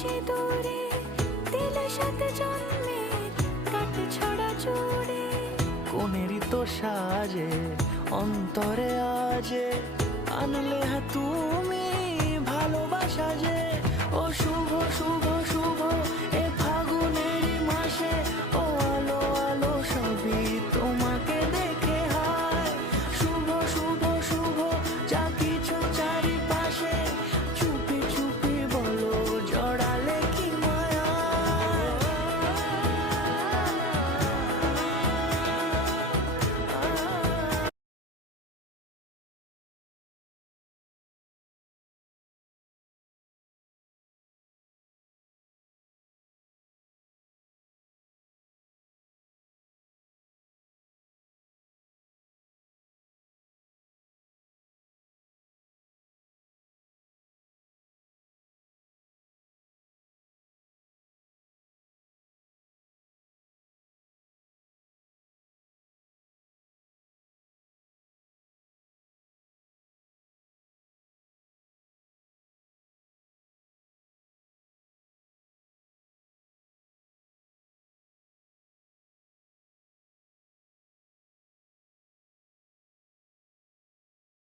সিঁদুরে দিলে সাথে জন্মের কাট ছড়া জুড়ে। কোনেরই তো সাজে অন্তরে আজে আনলে তুমি ভালোবাসা যে। ও শুভ শুভ শুভ